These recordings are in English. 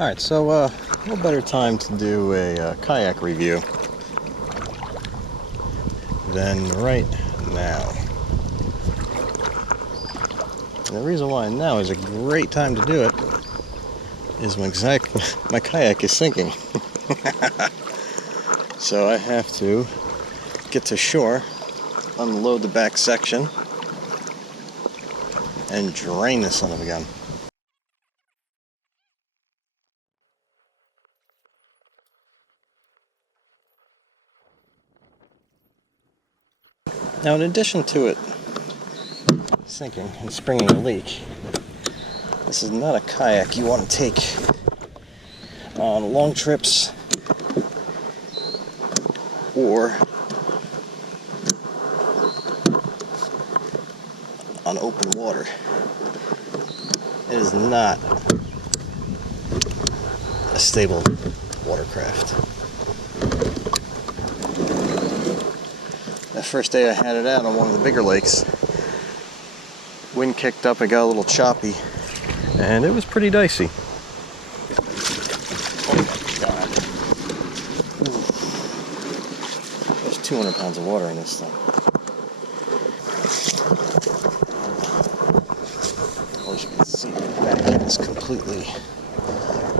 Alright, so no better time to do a kayak review than right now. And the reason why now is a great time to do it is when my kayak is sinking. So I have to get to shore, unload the back section, and drain this son of a gun. Now, in addition to it sinking and springing a leak, this is not a kayak you want to take on long trips or on open water. It is not a stable watercraft. The first day I had it out on one of the bigger lakes, wind kicked up and got a little choppy, and it was pretty dicey. Oh my god. Ooh. There's 200 pounds of water in this thing. As you can see, the back end is completely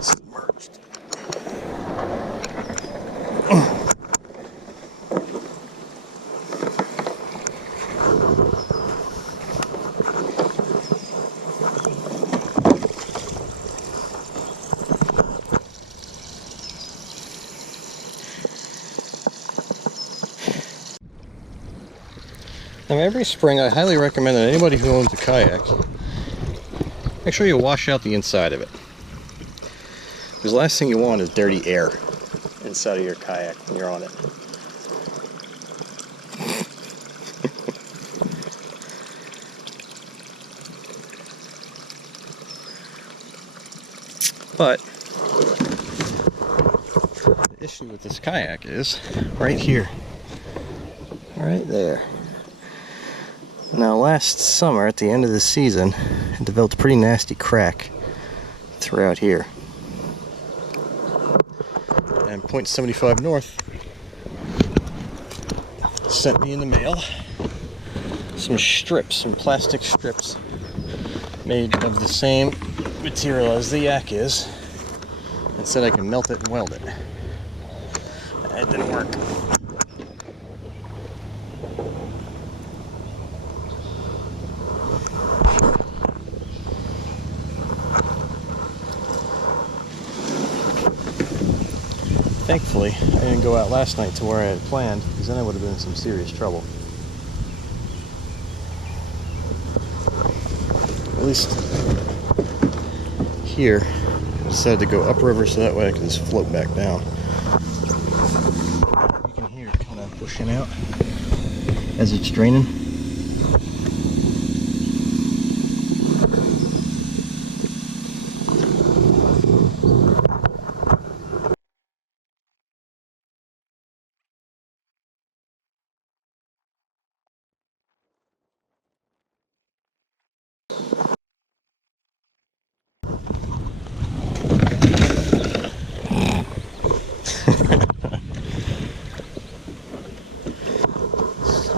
submerged. Now, every spring, I highly recommend that anybody who owns a kayak, make sure you wash out the inside of it. Because the last thing you want is dirty air inside of your kayak when you're on it. But the issue with this kayak is right here, right there. Now, last summer, at the end of the season, it developed a pretty nasty crack throughout here. And .75 North sent me in the mail some strips, some plastic strips made of the same material as the yak is, and said I can melt it and weld it. It didn't work. Thankfully, I didn't go out last night to where I had planned, because then I would have been in some serious trouble. At least here, I decided to go upriver so that way I could just float back down. You can hear it kind of pushing out as it's draining.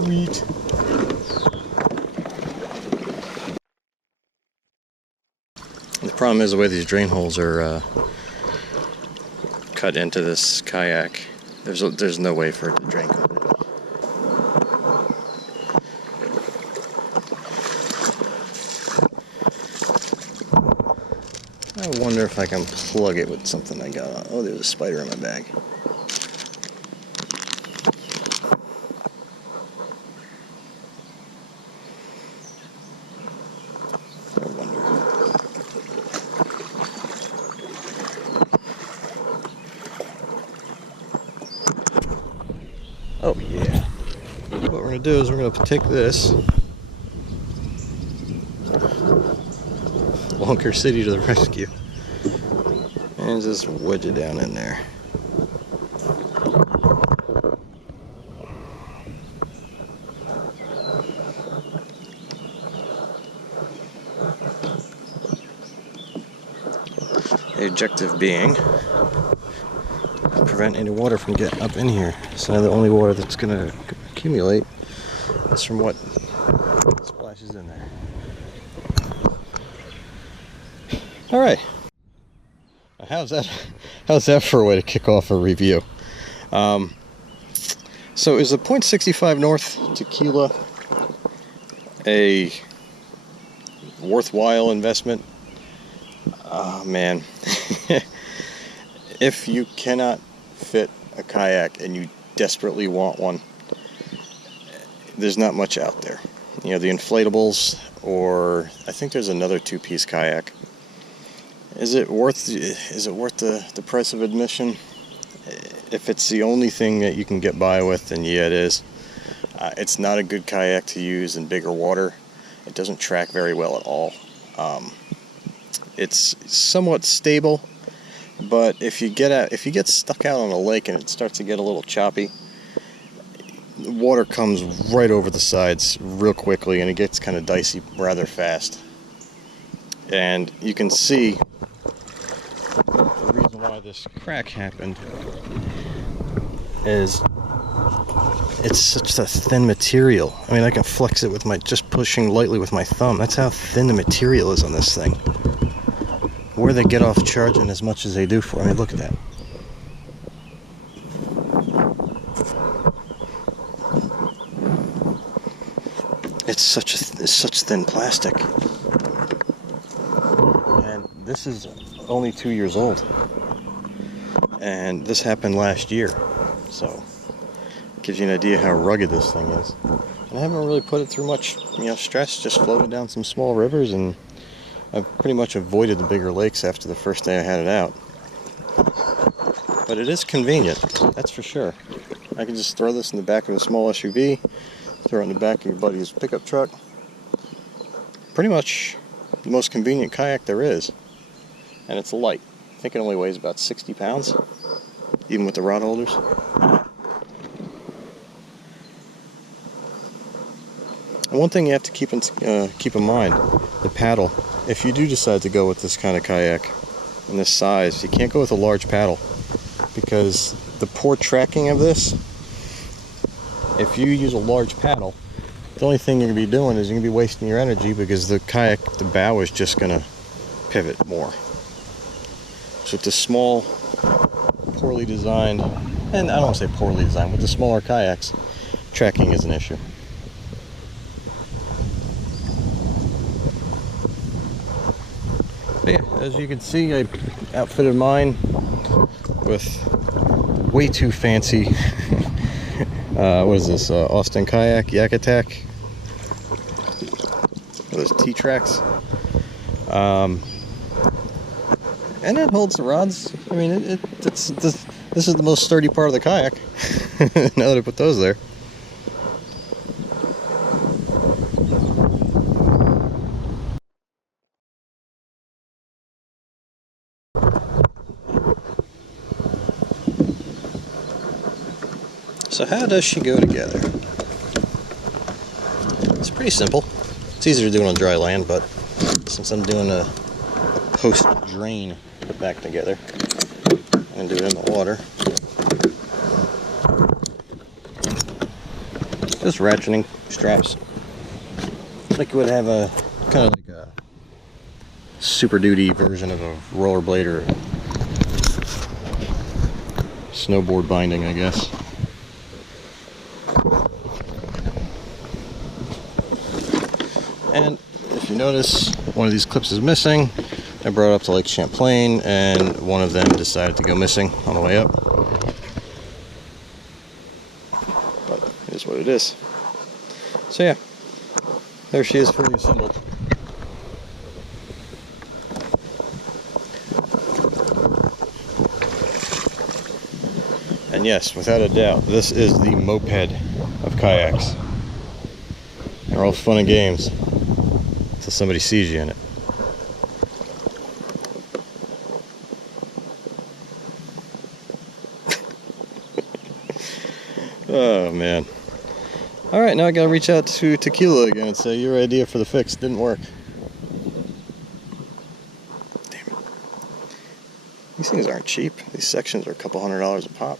Sweet. The problem is the way these drain holes are cut into this kayak. There's no way for it to drain completely. I wonder if I can plug it with something I got on. Oh, there's a spider in my bag. I wonder. Oh yeah. What we're gonna do is we're gonna take this Wonker City to the rescue and just wedge it down in there. The objective being prevent any water from getting up in here. So now the only water that's going to accumulate is from what splashes in there. All right. How's that for a way to kick off a review? So is the .65 North Tequila a worthwhile investment? Oh man. If you cannot fit a kayak and you desperately want one, there's not much out there. You know, the inflatables, or I think there's another two-piece kayak. Is it worth the price of admission? If it's the only thing that you can get by with, then yeah, it is. It's not a good kayak to use in bigger water. It doesn't track very well at all. It's somewhat stable, but if you get stuck out on a lake and it starts to get a little choppy, the water comes right over the sides real quickly, and it gets kind of dicey rather fast. And you can see the reason why this crack happened is it's such a thin material. I mean, I can flex it with just pushing lightly with my thumb. That's how thin the material is on this thing. Where they get off charging as much as they do for, I mean, look at that. It's such thin plastic. And this is only 2 years old. And this happened last year. So it gives you an idea how rugged this thing is. And I haven't really put it through much, stress, just floated down some small rivers, and I've pretty much avoided the bigger lakes after the first day I had it out. But it is convenient, that's for sure. I can just throw this in the back of a small SUV, throw it in the back of your buddy's pickup truck. Pretty much the most convenient kayak there is. And it's light. I think it only weighs about 60 pounds, even with the rod holders. And one thing you have to keep in mind, the paddle. If you do decide to go with this kind of kayak and this size, you can't go with a large paddle, because the poor tracking of this, if you use a large paddle, the only thing you're going to be doing is you're going to be wasting your energy, because the kayak, the bow is just going to pivot more. So with the small, poorly designed, and I don't want to say poorly designed, with the smaller kayaks, tracking is an issue. But yeah, as you can see, I outfitted mine with way too fancy, what is this, Austin Kayak, Yak Attack, those T-tracks, and it holds the rods. I mean, this is the most sturdy part of the kayak, now that I put those there. So how does she go together? It's pretty simple. It's easier to do it on dry land, but since I'm doing a post-drain back together, I'm going to do it in the water. Just ratcheting straps. Like you would have a kind of like a Super Duty version of a rollerblade or snowboard binding, I guess. And if you notice, one of these clips is missing. I brought it up to Lake Champlain, and one of them decided to go missing on the way up. But it is what it is. So yeah, there she is, fully assembled. And yes, without a doubt, this is the moped of kayaks. They're all fun and games until somebody sees you in it. Oh man. Alright, now I gotta reach out to Tequila again and say your idea for the fix didn't work. Damn it. These things aren't cheap. These sections are a couple $100s a pop.